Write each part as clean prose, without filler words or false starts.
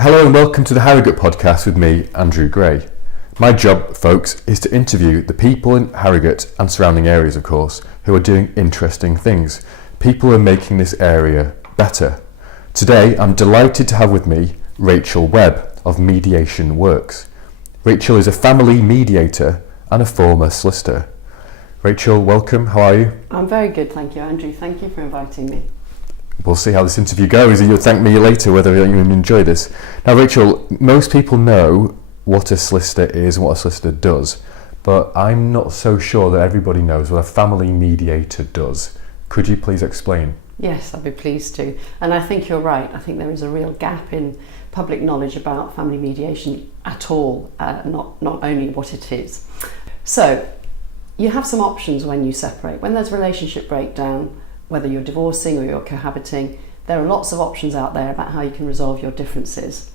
Hello and welcome to the Harrogate podcast with me, Andrew Gray. My job, folks, is to interview the people in Harrogate and surrounding areas, of course, who are doing interesting things. People who are making this area better. Today, I'm delighted to have with me Rachel Webb of Mediation Works. Rachel is a family mediator and a former solicitor. Rachel, welcome. How are you? I'm very good, thank you, Andrew. Thank you for inviting me. We'll see how this interview goes. You'll thank me later whether you enjoy this. Now, Rachel, most people know what a solicitor is and what a solicitor does, but I'm not so sure that everybody knows what a family mediator does. Could you please explain? Yes, I'd be pleased to. And I think you're right. I think there is a real gap in public knowledge about family mediation at all, not only what it is. So, you have some options when you separate. When there's relationship breakdown, whether you're divorcing or you're cohabiting, there are lots of options out there about how you can resolve your differences.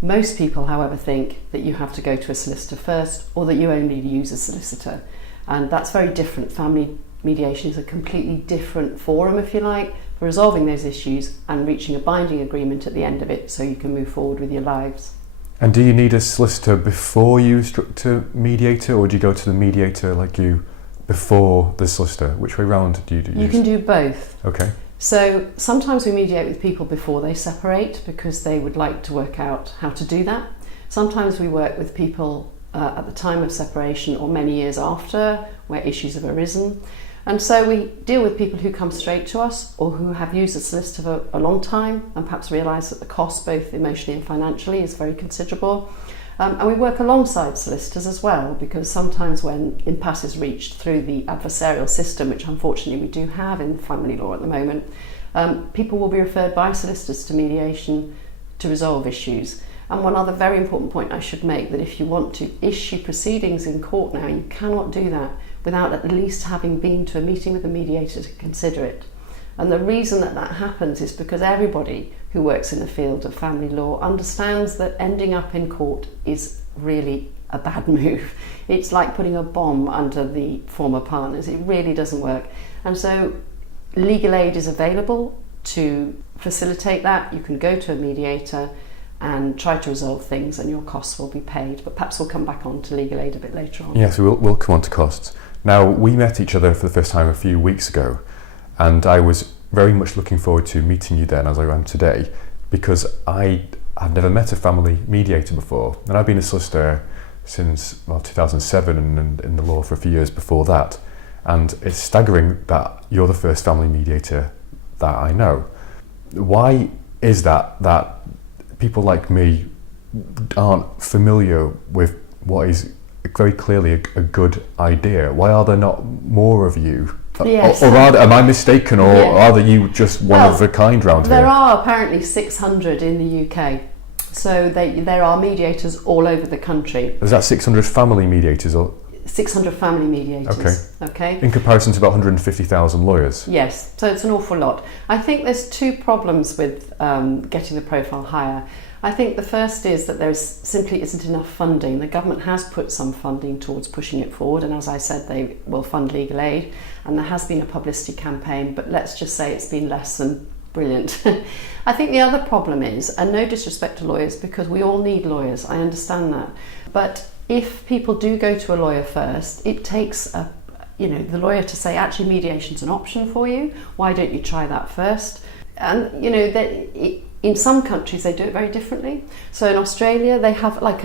Most people, however, think that you have to go to a solicitor first or that you only use a solicitor. And that's very different. Family mediation is a completely different forum, if you like, for resolving those issues and reaching a binding agreement at the end of it so you can move forward with your lives. And do you need a solicitor before you instruct a mediator, or do you go to the mediator like you before the solicitor? Which way round do you use? You can do both. Okay. So sometimes we mediate with people before they separate because they would like to work out how to do that. Sometimes we work with people at the time of separation or many years after where issues have arisen. And so we deal with people who come straight to us or who have used a solicitor for a long time and perhaps realise that the cost, both emotionally and financially, is very considerable. And we work alongside solicitors as well, because sometimes when impasse is reached through the adversarial system, which unfortunately we do have in family law at the moment, people will be referred by solicitors to mediation to resolve issues. And one other very important point I should make, that if you want to issue proceedings in court now, you cannot do that without at least having been to a meeting with a mediator to consider it. And the reason that happens is because everybody who works in the field of family law understands that ending up in court is really a bad move. It's like putting a bomb under the former partners. It really doesn't work. And so legal aid is available to facilitate that. You can go to a mediator and try to resolve things and your costs will be paid. But perhaps we'll come back on to legal aid a bit later on. Yes, we'll come on to costs. Now, we met each other for the first time a few weeks ago, and I was very much looking forward to meeting you then as I am today, because I have never met a family mediator before, and I've been a solicitor since 2007 and in the law for a few years before that, and it's staggering that you're the first family mediator that I know. Why is that people like me aren't familiar with what is very clearly a good idea? Why are there not more of you? Yes. Or am I mistaken, or are you just one of a kind round here? There are apparently 600 in the UK. So there are mediators all over the country. Is that 600 family mediators? Or 600 family mediators. Okay. In comparison to about 150,000 lawyers? Yes, so it's an awful lot. I think there's two problems with getting the profile higher. I think the first is that there simply isn't enough funding. The government has put some funding towards pushing it forward, and as I said, they will fund legal aid, and there has been a publicity campaign, but let's just say it's been less than brilliant. I think the other problem is, and no disrespect to lawyers, because we all need lawyers, I understand that, but if people do go to a lawyer first, it takes the lawyer to say, actually, mediation's an option for you. Why don't you try that first? And in some countries they do it very differently. So in Australia they have like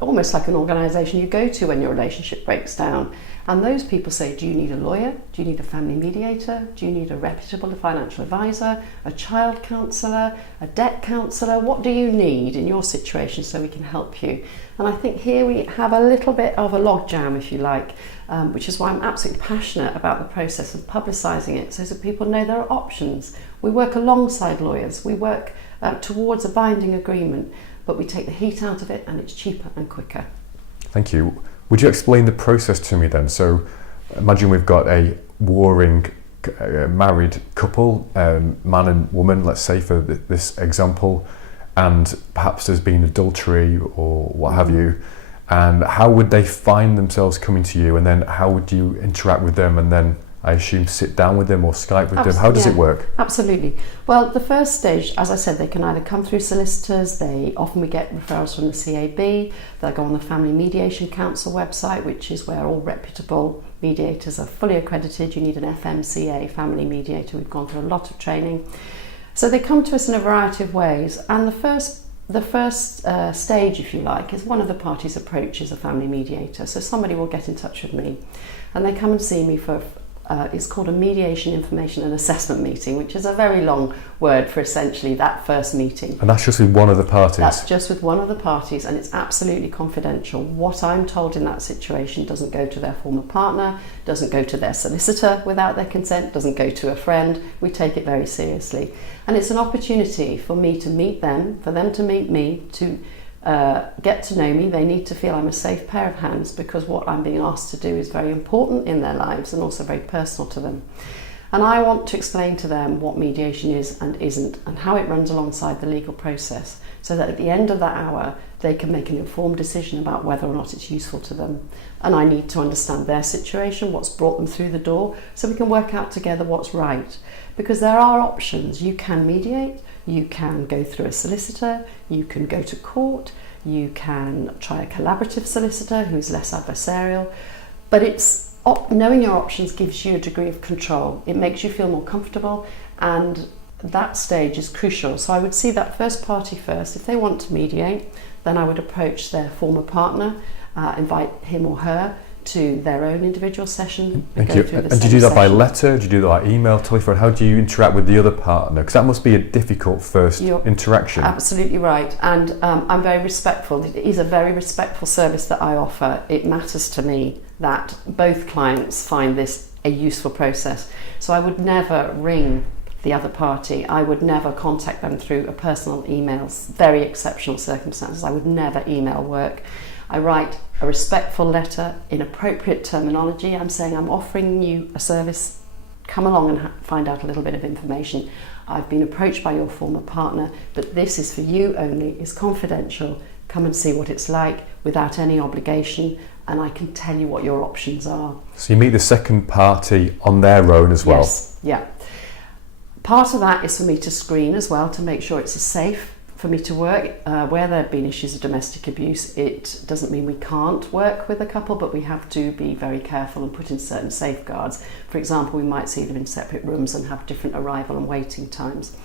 almost like an organisation you go to when your relationship breaks down, and those people say, do you need a lawyer? Do you need a family mediator? Do you need a reputable financial advisor, a child counsellor, a debt counsellor? What do you need in your situation so we can help you? And I think here we have a little bit of a logjam, if you like, which is why I'm absolutely passionate about the process of publicising it so that people know there are options. We work alongside lawyers, we work towards a binding agreement, but we take the heat out of it and it's cheaper and quicker. Thank you. Would you explain the process to me then? So imagine we've got a warring married couple, man and woman, let's say for this example, and perhaps there's been adultery or what have you, and how would they find themselves coming to you, and then how would you interact with them, and then I assume, sit down with them or Skype with them. Abs- How does yeah, it work? Absolutely. Well, the first stage, as I said, they can either come through solicitors, we get referrals from the CAB, they'll go on the Family Mediation Council website, which is where all reputable mediators are fully accredited. You need an FMCA, family mediator. We've gone through a lot of training. So they come to us in a variety of ways, and the first stage, if you like, is one of the parties approaches a family mediator. So somebody will get in touch with me and they come and see me for it's called a mediation information and assessment meeting, which is a very long word for essentially that first meeting. And that's just with one of the parties? That's just with one of the parties, and it's absolutely confidential. What I'm told in that situation doesn't go to their former partner, doesn't go to their solicitor without their consent, doesn't go to a friend. We take it very seriously. And it's an opportunity for me to meet them, for them to meet me, to get to know me. They need to feel I'm a safe pair of hands, because what I'm being asked to do is very important in their lives and also very personal to them. And I want to explain to them what mediation is and isn't, and how it runs alongside the legal process, so that at the end of that hour they can make an informed decision about whether or not it's useful to them. And I need to understand their situation, what's brought them through the door, so we can work out together what's right. Because there are options. You can mediate, you can go through a solicitor, you can go to court, you can try a collaborative solicitor who's less adversarial, but knowing your options gives you a degree of control. It makes you feel more comfortable, and that stage is crucial. So I would see that first party first. If they want to mediate, then I would approach their former partner, invite him or her to their own individual session. Thank you. And do you do that by letter? Do you do that by email, telephone? How do you interact with the other partner? Because that must be a difficult first interaction. Absolutely right. And I'm very respectful. It is a very respectful service that I offer. It matters to me that both clients find this a useful process. So I would never ring the other party. I would never contact them through a personal email. Very exceptional circumstances. I would never email work. I write a respectful letter in appropriate terminology. I'm saying I'm offering you a service. Come along and find out a little bit of information. I've been approached by your former partner, but this is for you only. It's confidential. Come and see what it's like without any obligation, and I can tell you what your options are. So you meet the second party on their own as well? Yes, yeah. Part of that is for me to screen as well, to make sure it's safe for me to work. Where there have been issues of domestic abuse, it doesn't mean we can't work with a couple, but we have to be very careful and put in certain safeguards. For example, we might see them in separate rooms and have different arrival and waiting times.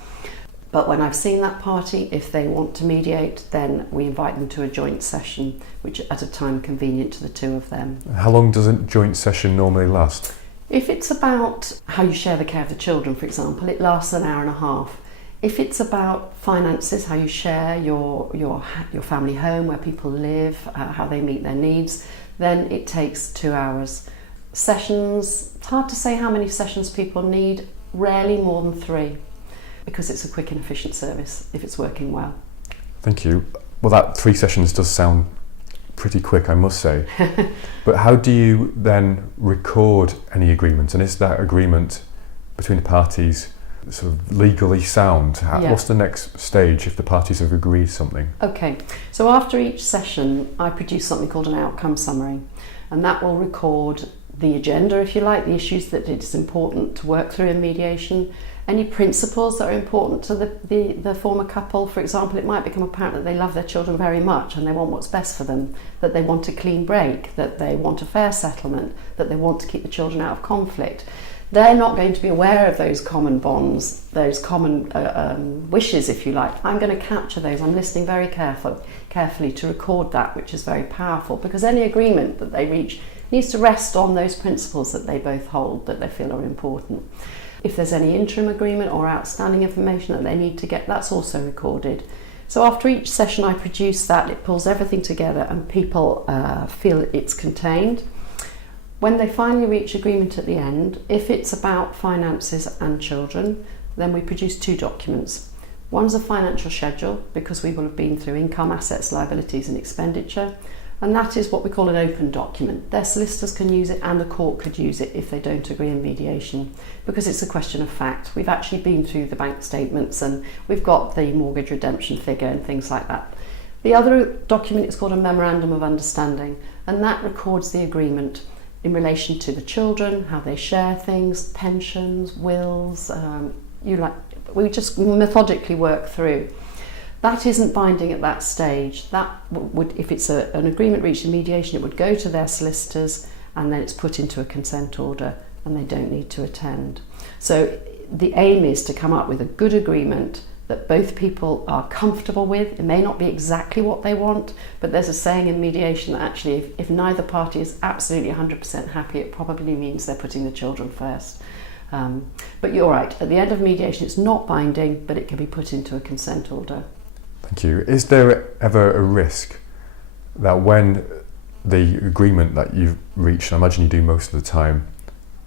But when I've seen that party, if they want to mediate, then we invite them to a joint session, which at a time convenient to the two of them. How long does a joint session normally last? If it's about how you share the care of the children, for example, it lasts an hour and a half. If it's about finances, how you share your family home, where people live, how they meet their needs, then it takes 2 hours. Sessions, it's hard to say how many sessions people need, rarely more than 3, because it's a quick and efficient service if it's working well. Thank you. Well, that 3 sessions does sound pretty quick, I must say. But how do you then record any agreement? And is that agreement between the parties sort of legally sound? What's the next stage if the parties have agreed something? Okay, so after each session I produce something called an outcome summary, and that will record the agenda, if you like, the issues that it's important to work through in mediation, any principles that are important to the former couple. For example, it might become apparent that they love their children very much and they want what's best for them, that they want a clean break, that they want a fair settlement, that they want to keep the children out of conflict. They're not going to be aware of those common bonds, those common wishes, if you like. I'm going to capture those. I'm listening very carefully to record that, which is very powerful, because any agreement that they reach needs to rest on those principles that they both hold, that they feel are important. If there's any interim agreement or outstanding information that they need to get, that's also recorded. So after each session I produce that, it pulls everything together and people feel it's contained. When they finally reach agreement at the end, if it's about finances and children, then we produce 2 documents. One's a financial schedule, because we will have been through income, assets, liabilities and expenditure, and that is what we call an open document. Their solicitors can use it and the court could use it if they don't agree in mediation, because it's a question of fact. We've actually been through the bank statements and we've got the mortgage redemption figure and things like that. The other document is called a memorandum of understanding, and that records the agreement. in relation to the children, how they share things, pensions, wills, we just methodically work through. That isn't binding at that stage. That would, if it's an agreement reached in mediation, it would go to their solicitors and then it's put into a consent order and they don't need to attend. So the aim is to come up with a good agreement that both people are comfortable with. It may not be exactly what they want, but there's a saying in mediation that actually if neither party is absolutely 100% happy, it probably means they're putting the children first. But you're right, at the end of mediation it's not binding, but it can be put into a consent order. Thank you. Is there ever a risk that when the agreement that you've reached, and I imagine you do most of the time,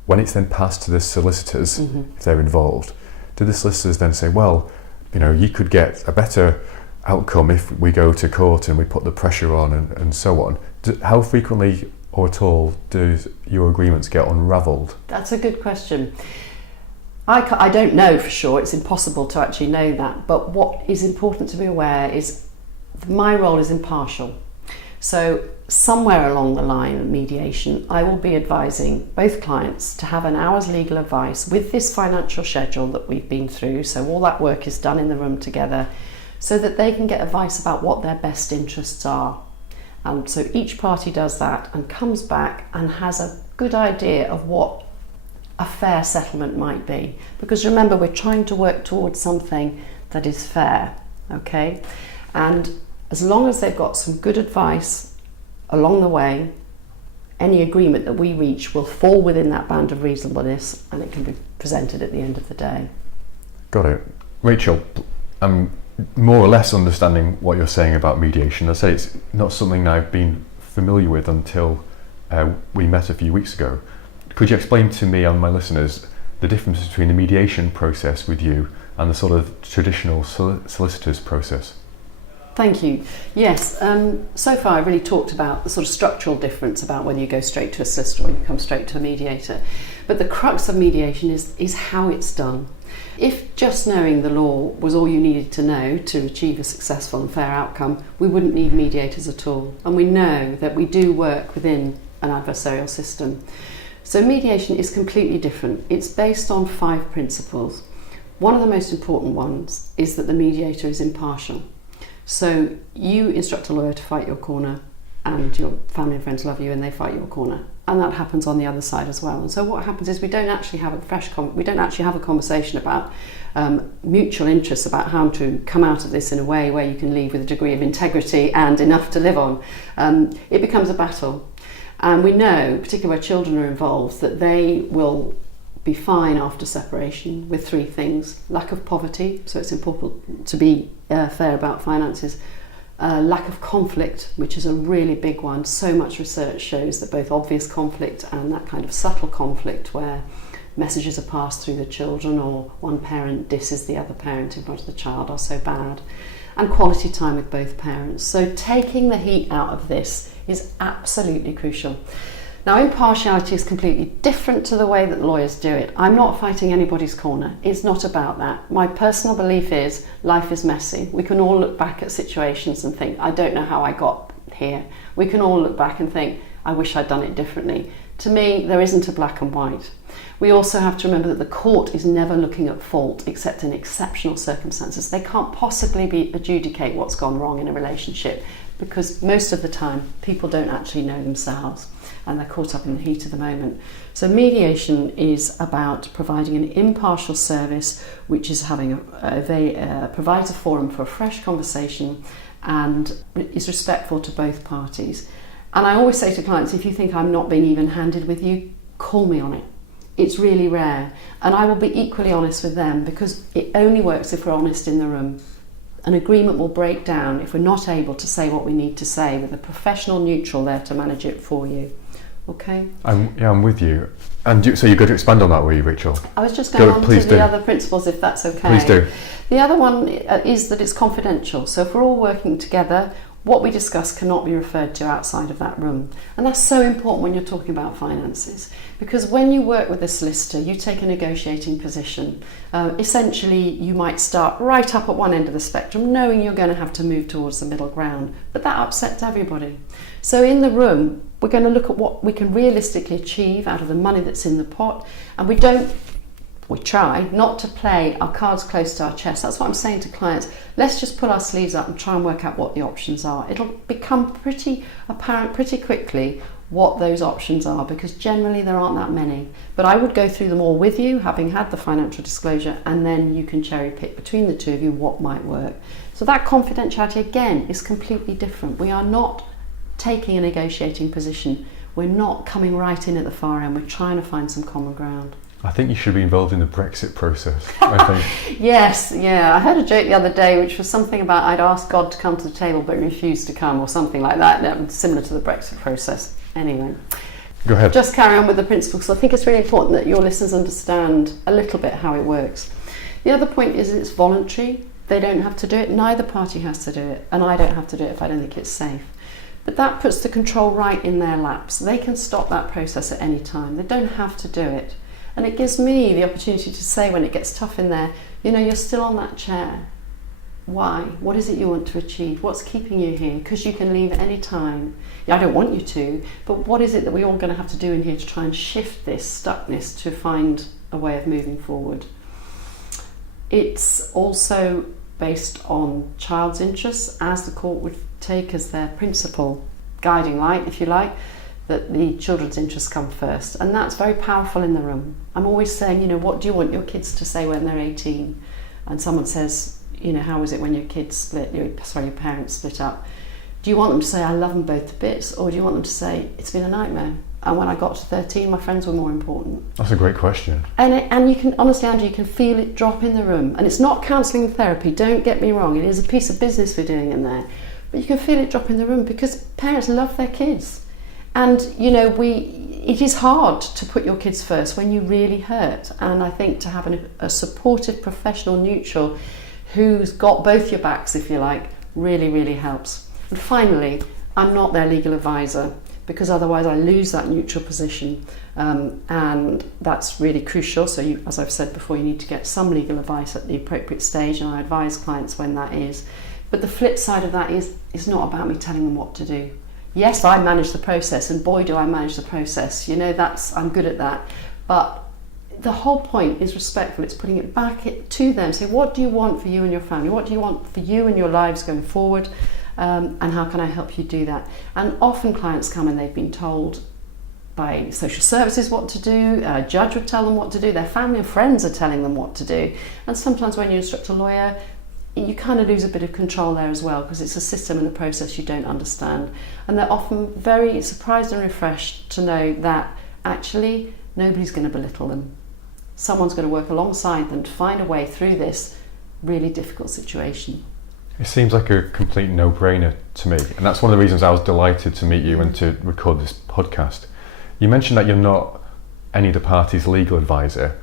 when it's then passed to the solicitors, if they're involved, do the solicitors then say, well, you could get a better outcome if we go to court and we put the pressure on and so on? How frequently or at all do your agreements get unravelled? That's a good question. I don't know for sure, it's impossible to actually know that, but what is important to be aware is my role is impartial. So somewhere along the line of mediation, I will be advising both clients to have an hour's legal advice with this financial schedule that we've been through, so all that work is done in the room together, so that they can get advice about what their best interests are. And so each party does that and comes back and has a good idea of what a fair settlement might be. Because remember, we're trying to work towards something that is fair, okay? And as long as they've got some good advice along the way, any agreement that we reach will fall within that band of reasonableness and it can be presented at the end of the day. Got it. Rachel, I'm more or less understanding what you're saying about mediation. I say it's not something I've been familiar with until we met a few weeks ago. Could you explain to me and my listeners the difference between the mediation process with you and the sort of traditional solicitor's process? Thank you. Yes, so far I've really talked about the sort of structural difference about whether you go straight to a solicitor or you come straight to a mediator. But the crux of mediation is how it's done. If just knowing the law was all you needed to know to achieve a successful and fair outcome, we wouldn't need mediators at all. And we know that we do work within an adversarial system. So mediation is completely different. It's based on 5 principles. One of the most important ones is that the mediator is impartial. So you instruct a lawyer to fight your corner and your family and friends love you and they fight your corner. And that happens on the other side as well. And so what happens is we don't actually have a conversation about mutual interests about how to come out of this in a way where you can leave with a degree of integrity and enough to live on. It becomes a battle. And we know, particularly where children are involved, that they will be fine after separation with 3 things. Lack of poverty, so it's important to be fair about finances. Lack of conflict, which is a really big one. So much research shows that both obvious conflict and that kind of subtle conflict where messages are passed through the children or one parent disses the other parent in front of the child are so bad. And quality time with both parents. So taking the heat out of this is absolutely crucial. Now, impartiality is completely different to the way that lawyers do it. I'm not fighting anybody's corner. It's not about that. My personal belief is life is messy. We can all look back at situations and think, I don't know how I got here. We can all look back and think, I wish I'd done it differently. To me, there isn't a black and white. We also have to remember that the court is never looking at fault except in exceptional circumstances. They can't possibly adjudicate what's gone wrong in a relationship because most of the time people don't actually know themselves and they're caught up in the heat of the moment. So mediation is about providing an impartial service which is provides a forum for a fresh conversation and is respectful to both parties. And I always say to clients, if you think I'm not being even-handed with you, call me on it. It's really rare. And I will be equally honest with them because it only works if we're honest in the room. An agreement will break down if we're not able to say what we need to say with a professional neutral there to manage it for you. Okay? I'm with you. And so you're going to expand on that, were you, Rachel? I was just going on to the other principles, if that's okay. Please do. The other one is that it's confidential. So if we're all working together, What we discuss cannot be referred to outside of that room. And that's so important when you're talking about finances, because when you work with a solicitor, you take a negotiating position. Essentially, you might start right up at one end of the spectrum, knowing you're going to have to move towards the middle ground, but that upsets everybody. So in the room, we're going to look at what we can realistically achieve out of the money that's in the pot, and we try not to play our cards close to our chest. That's what I'm saying to clients. Let's just pull our sleeves up and try and work out what the options are. It'll become pretty apparent pretty quickly what those options are, because generally there aren't that many. But I would go through them all with you, having had the financial disclosure, and then you can cherry pick between the two of you what might work. So that confidentiality, again, is completely different. We are not taking a negotiating position. We're not coming right in at the far end. We're trying to find some common ground. I think you should be involved in the Brexit process, I think. Yes, yeah. I heard a joke the other day which was something about I'd asked God to come to the table but refused to come, or something like that, similar to the Brexit process. Anyway, go ahead. Just carry on with the principle, because I think it's really important that your listeners understand a little bit how it works. The other point is it's voluntary. They don't have to do it. Neither party has to do it, and I don't have to do it if I don't think it's safe. But that puts the control right in their laps. They can stop that process at any time. They don't have to do it. And it gives me the opportunity to say, when it gets tough in there, you're still on that chair. Why? What is it you want to achieve? What's keeping you here? Because you can leave any time. Yeah, I don't want you to, but what is it that we're all going to have to do in here to try and shift this stuckness to find a way of moving forward? It's also based on child's interests, as the court would take as their principal guiding light, if you like, that the children's interests come first. And that's very powerful in the room. I'm always saying, what do you want your kids to say when they're 18? And someone says, how was it when your parents split up? Do you want them to say, I love them both to bits? Or do you want them to say, it's been a nightmare? And when I got to 13, my friends were more important. That's a great question. And you can, honestly, Andrew, you can feel it drop in the room. And it's not counselling and therapy, don't get me wrong. It is a piece of business we're doing in there. But you can feel it drop in the room because parents love their kids. And, it is hard to put your kids first when you really hurt. And I think to have a supportive, professional, neutral, who's got both your backs, if you like, really, really helps. And finally, I'm not their legal advisor, because otherwise I lose that neutral position. And that's really crucial. So as I've said before, you need to get some legal advice at the appropriate stage, and I advise clients when that is. But the flip side of that is it's not about me telling them what to do. Yes, I manage the process, and boy do I manage the process. I'm good at that. But the whole point is respectful. It's putting it back to them. Say, what do you want for you and your family? What do you want for you and your lives going forward? And how can I help you do that? And often clients come and they've been told by social services what to do, a judge would tell them what to do, their family and friends are telling them what to do. And sometimes when you instruct a lawyer, you kind of lose a bit of control there as well, because it's a system and a process you don't understand. And they're often very surprised and refreshed to know that actually nobody's going to belittle them. Someone's going to work alongside them to find a way through this really difficult situation. It seems like a complete no-brainer to me, and that's one of the reasons I was delighted to meet you and to record this podcast. You mentioned that you're not any of the party's legal advisor.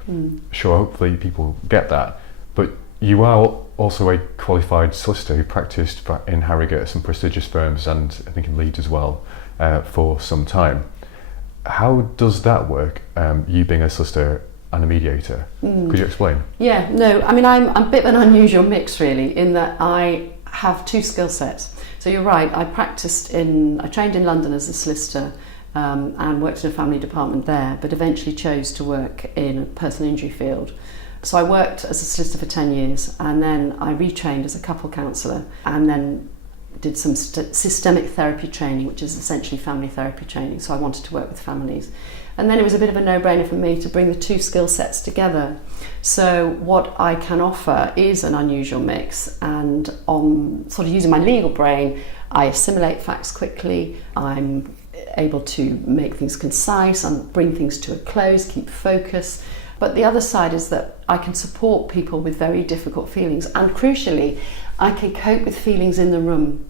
Sure, hopefully people get that, but you are also a qualified solicitor who practiced in Harrogate at some prestigious firms, and I think in Leeds as well, for some time. How does that work, you being a solicitor and a mediator? Could you explain? Yeah, no, I'm a bit of an unusual mix really, in that I have two skill sets. So you're right, I trained in London as a solicitor and worked in a family department there, but eventually chose to work in a personal injury field. So I worked as a solicitor for 10 years, and then I retrained as a couple counsellor, and then did some systemic therapy training, which is essentially family therapy training. So I wanted to work with families. And then it was a bit of a no-brainer for me to bring the two skill sets together. So what I can offer is an unusual mix, and on sort of using my legal brain, I assimilate facts quickly, I'm able to make things concise and bring things to a close, keep focus. But the other side is that I can support people with very difficult feelings, and crucially, I can cope with feelings in the room.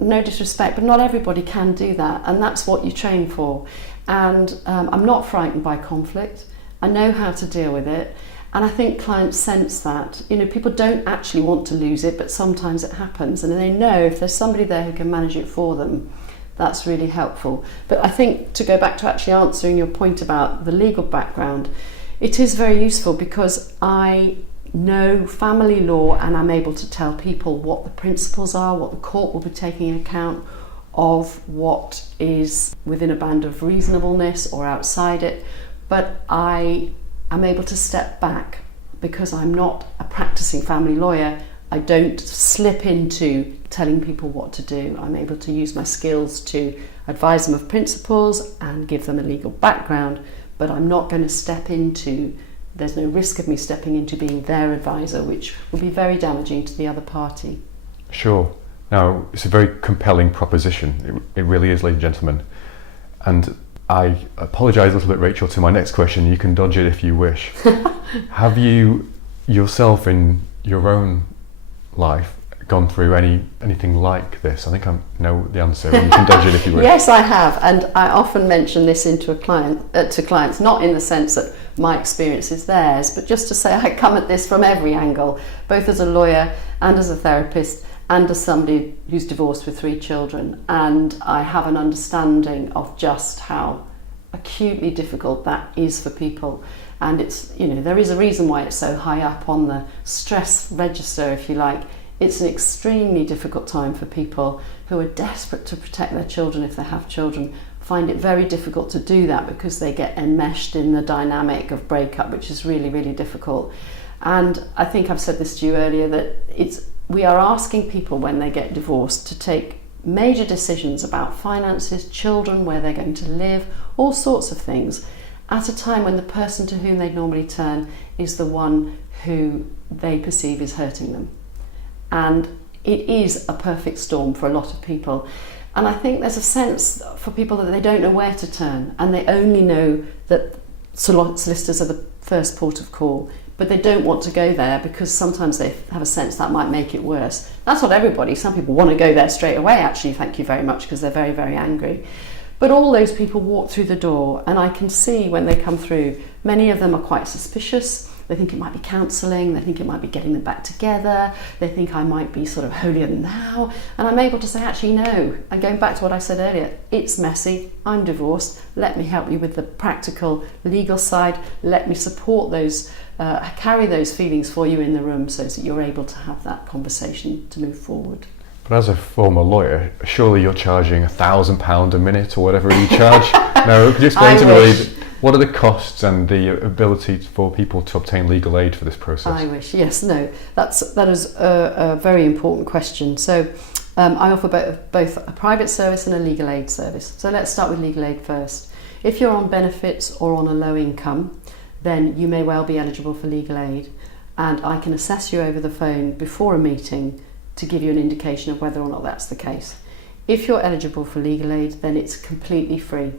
No disrespect, but not everybody can do that, and that's what you train for. And I'm not frightened by conflict. I know how to deal with it, And I think clients sense that. People don't actually want to lose it, but sometimes it happens, and they know if there's somebody there who can manage it for them, that's really helpful. But I think, to go back to actually answering your point about the legal background, it is very useful because I know family law and I'm able to tell people what the principles are, what the court will be taking account of, what is within a band of reasonableness or outside it. But I am able to step back because I'm not a practicing family lawyer. I don't slip into telling people what to do. I'm able to use my skills to advise them of principles and give them a legal background, but I'm not going to step into, there's no risk of me stepping into being their advisor, which would be very damaging to the other party. Sure. Now, it's a very compelling proposition. It really is, ladies and gentlemen. And I apologise a little bit, Rachel, to my next question. You can dodge it if you wish. Have you yourself in your own life gone through anything like this? I think I know the answer. You can dodge it if you wish. Yes, I have, and I often mention this to clients, not in the sense that my experience is theirs, but just to say I come at this from every angle, both as a lawyer and as a therapist and as somebody who's divorced with 3 children, and I have an understanding of just how acutely difficult that is for people. And it's, there is a reason why it's so high up on the stress register, if you like. It's an extremely difficult time for people who are desperate to protect their children if they have children, find it very difficult to do that because they get enmeshed in the dynamic of breakup, which is really, really difficult. And I think I've said this to you earlier, that we are asking people when they get divorced to take major decisions about finances, children, where they're going to live, all sorts of things, at a time when the person to whom they'd normally turn is the one who they perceive is hurting them. And it is a perfect storm for a lot of people. And I think there's a sense for people that they don't know where to turn, and they only know that solicitors are the first port of call, but they don't want to go there because sometimes they have a sense that might make it worse. That's not everybody. Some people want to go there straight away, actually, thank you very much, because they're very, very angry. But all those people walk through the door, and I can see when they come through, many of them are quite suspicious. They think it might be counselling, they think it might be getting them back together, they think I might be sort of holier than thou, and I'm able to say, actually no, and going back to what I said earlier, it's messy, I'm divorced, let me help you with the practical legal side, let me support those, carry those feelings for you in the room so that you're able to have that conversation to move forward. But as a former lawyer, surely you're charging £1,000 a minute or whatever you charge. Now, could you explain to me what are the costs and the ability for people to obtain legal aid for this process? I wish, yes, no, that is a very important question. So I offer both a private service and a legal aid service. So let's start with legal aid first. If you're on benefits or on a low income, then you may well be eligible for legal aid, and I can assess you over the phone before a meeting to give you an indication of whether or not that's the case. If you're eligible for legal aid, then it's completely free.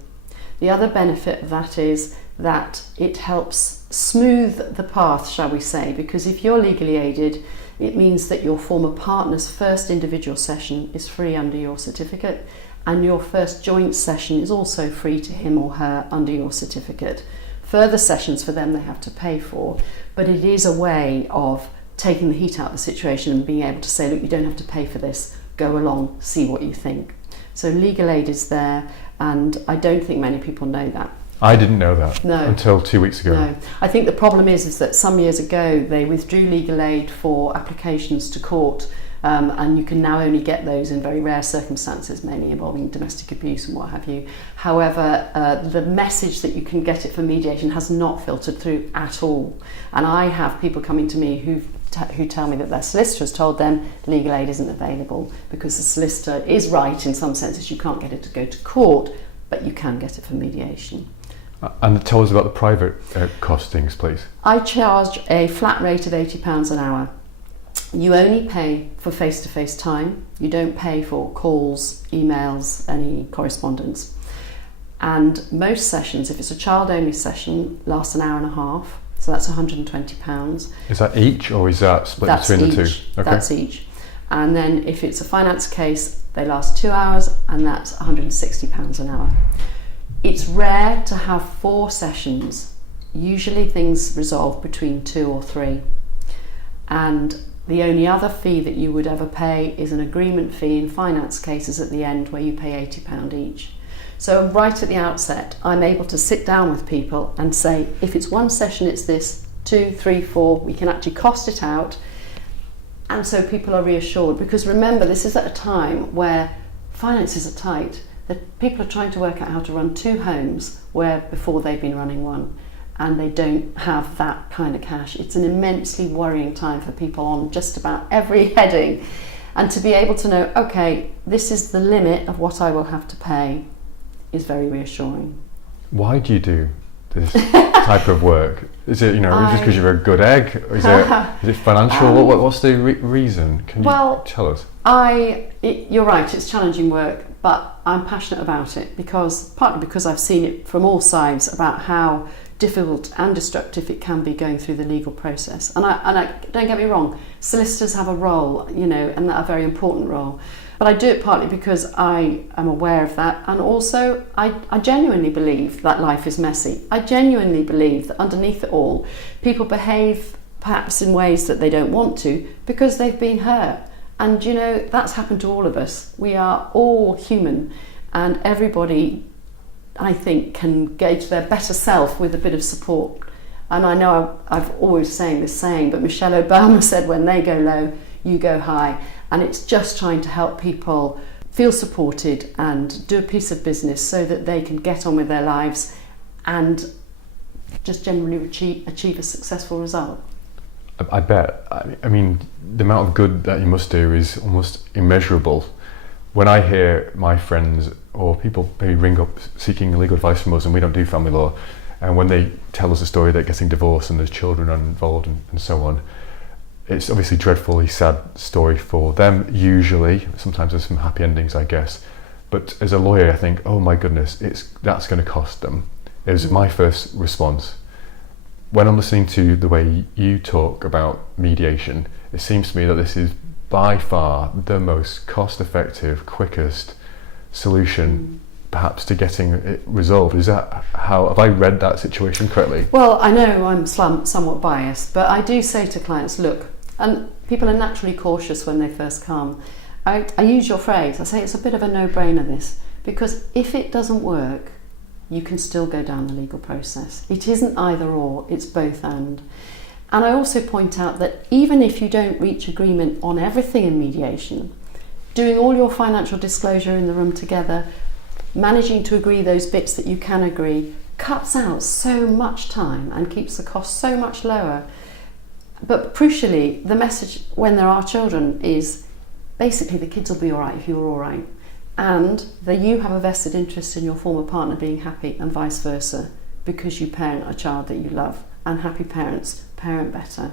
The other benefit of that is that it helps smooth the path, shall we say, because if you're legally aided, it means that your former partner's first individual session is free under your certificate, and your first joint session is also free to him or her under your certificate. Further sessions for them they have to pay for, but it is a way of taking the heat out of the situation and being able to say, look, you don't have to pay for this, go along, see what you think. So legal aid is there, and I don't think many people know that. I didn't know that until 2 weeks ago. No, I think the problem is that some years ago they withdrew legal aid for applications to court, and you can now only get those in very rare circumstances, mainly involving domestic abuse and what have you. However, the message that you can get it for mediation has not filtered through at all. And I have people coming to me who tell me that their solicitor has told them legal aid isn't available because the solicitor is right in some senses, you can't get it to go to court, but you can get it for mediation. And tell us about the private costings, please. I charge a flat rate of £80 an hour. You only pay for face-to-face time. You don't pay for calls, emails, any correspondence. And most sessions, if it's a child-only session, lasts an hour and a half. So that's £120. Is that each, or is that split between the two? Okay. That's each. And then if it's a finance case, they last 2 hours, and that's £160 an hour. It's rare to have 4 sessions usually things resolve between 2 or 3. And the only other fee that you would ever pay is an agreement fee in finance cases at the end, where you pay £80 each. So right at the outset, I'm able to sit down with people and say, if it's one session, it's this, 2, 3, 4, we can actually cost it out. And so people are reassured, because remember, this is at a time where finances are tight, that people are trying to work out how to run 2 homes where before they've been running one, and they don't have that kind of cash. It's an immensely worrying time for people on just about every heading. And to be able to know, okay, this is the limit of what I will have to pay, is very reassuring. Why do you do this type of work? Is it, just because you're a good egg? Or is it financial? What's the reason? Can you tell us? You're right, it's challenging work, but I'm passionate about it partly because I've seen it from all sides about how difficult and destructive it can be going through the legal process. And I don't get me wrong, solicitors have a role, and a very important role. But I do it partly because I am aware of that, and also I genuinely believe that life is messy. I genuinely believe that underneath it all, people behave perhaps in ways that they don't want to because they've been hurt. And that's happened to all of us. We are all human, and everybody, I think, can gauge their better self with a bit of support. And I know I've always saying this saying, but Michelle Obama said, when they go low, you go high. And it's just trying to help people feel supported and do a piece of business so that they can get on with their lives and just generally achieve a successful result. I bet. I mean, the amount of good that you must do is almost immeasurable. When I hear my friends or people maybe ring up seeking legal advice from us, and we don't do family law, and when they tell us a story that getting divorced and there's children involved and so on, it's obviously a dreadfully sad story for them, usually. Sometimes there's some happy endings, I guess. But as a lawyer, I think, oh my goodness, that's going to cost them. It was my first response. When I'm listening to the way you talk about mediation, it seems to me that this is by far the most cost-effective, quickest solution perhaps to getting it resolved. Is that how, have I read that situation correctly? Well, I know I'm somewhat biased, but I do say to clients, look, and people are naturally cautious when they first come. I use your phrase, I say it's a bit of a no-brainer this, because if it doesn't work, you can still go down the legal process. It isn't either or, it's both and. And I also point out that even if you don't reach agreement on everything in mediation, doing all your financial disclosure in the room together, managing to agree those bits that you can agree, cuts out so much time and keeps the cost so much lower. But crucially, the message when there are children is basically the kids will be all right if you're all right, and that you have a vested interest in your former partner being happy and vice versa, because you parent a child that you love, and happy parents parent better.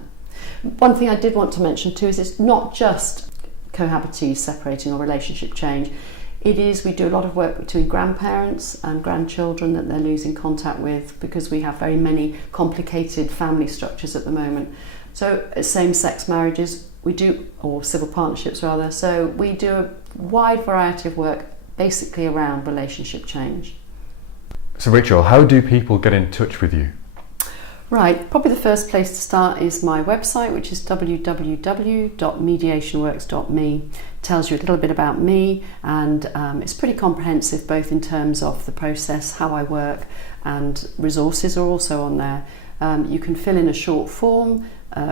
One thing I did want to mention too is it's not just cohabitees separating or relationship change. It is, we do a lot of work between grandparents and grandchildren that they're losing contact with, because we have very many complicated family structures at the moment. So same-sex marriages we do, or civil partnerships rather, so we do a wide variety of work basically around relationship change. So Rachel, how do people get in touch with you? Right, probably the first place to start is my website, which is www.mediationworks.me. Tells you a little bit about me, and it's pretty comprehensive both in terms of the process, how I work, and resources are also on there. You can fill in a short form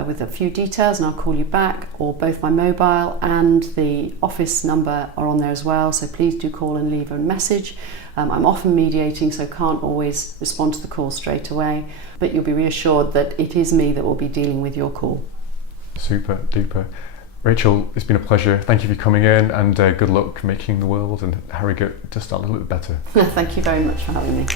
with a few details and I'll call you back, or both my mobile and the office number are on there as well, so please do call and leave a message. I'm often mediating, so can't always respond to the call straight away, but you'll be reassured that it is me that will be dealing with your call. Super duper. Rachel, it's been a pleasure. Thank you for coming in, and good luck making the world and Harrogate just a little bit better. Thank you very much for having me.